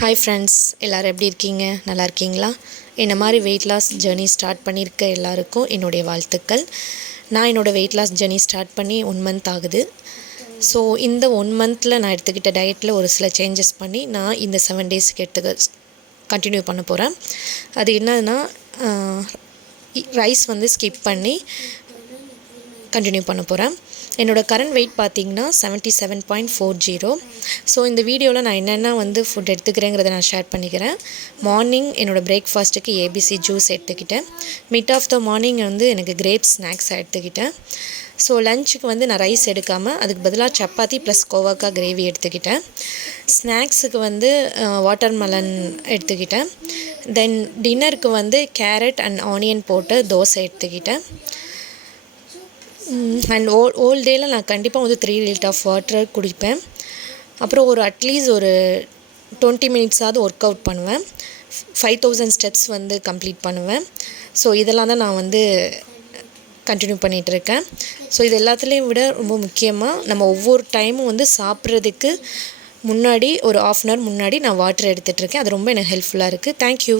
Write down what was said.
Hi friends எல்லோரும் எப்படி இருக்கீங்க? நல்லா இருக்கீங்களா? என்ன மாதிரி வெயிட் லாஸ் ஜேர்னி ஸ்டார்ட் பண்ணியிருக்க எல்லாருக்கும் என்னுடைய வாழ்த்துக்கள். நான் என்னோடய வெயிட் லாஸ் ஜேர்னி ஸ்டார்ட் பண்ணி ஒன் மந்த் ஆகுது. ஸோ இந்த ஒன் மந்தில் நான் எடுத்துக்கிட்ட டயட்டில் ஒரு சில சேஞ்சஸ் பண்ணி நான் இந்த செவன் டேஸ்க்கு எடுத்துக்க கண்டினியூ பண்ண போகிறேன் அது என்னதுன்னா ரைஸ் வந்து ஸ்கிப் பண்ணி கண்டினியூ பண்ண போகிறேன் என்னோடய கரண்ட் வெயிட் பார்த்தீங்கன்னா seventy seven point four zero so இந்த வீடியோவில் நான் என்னென்ன வந்து ஃபுட் எடுத்துக்கிறேங்கிறத நான் ஷேர் பண்ணிக்கிறேன். மார்னிங் என்னோடய பிரேக்ஃபாஸ்ட்டுக்கு ஏபிசி ஜூஸ் எடுத்துக்கிட்டேன். மிட் ஆஃப் த மார்னிங் வந்து எனக்கு கிரேப் ஸ்நாக்ஸ் எடுத்துக்கிட்டேன். ஸோ லஞ்சுக்கு வந்து நான் ரைஸ் எடுக்காமல் அதுக்கு பதிலாக சப்பாத்தி ப்ளஸ் கோவாக்கா கிரேவி எடுத்துக்கிட்டேன். ஸ்நாக்ஸுக்கு வந்து வாட்டர் மெலன் எடுத்துக்கிட்டேன். தென் டின்னருக்கு வந்து கேரட் அண்ட் ஆனியன் போட்டு தோசை எடுத்துக்கிட்டேன். அண்ட் ஓல் ஓல் டேயில் நான் கண்டிப்பாக வந்து த்ரீ லிட்டர் ஆஃப் வாட்டர் குடிப்பேன். அப்புறம் ஒரு அட்லீஸ்ட் ஒரு டுவெண்ட்டி மினிட்ஸாவது ஒர்க் அவுட் பண்ணுவேன். ஃபைவ் தௌசண்ட் ஸ்டெப்ஸ் வந்து கம்ப்ளீட் பண்ணுவேன். ஸோ இதெல்லாம் தான் நான் வந்து கண்டினியூ பண்ணிகிட்ருக்கேன் ஸோ இது எல்லாத்துலேயும் விட ரொம்ப முக்கியமாக நம்ம ஒவ்வொரு டைமும் வந்து சாப்பிட்றதுக்கு முன்னாடி ஒரு ஆஃப் அன் ஹவர் முன்னாடி நான் வாட்டர் எடுத்துகிட்ருக்கேன் அது ரொம்ப எனக்கு ஹெல்ப்ஃபுல்லாக இருக்குது தேங்க்யூ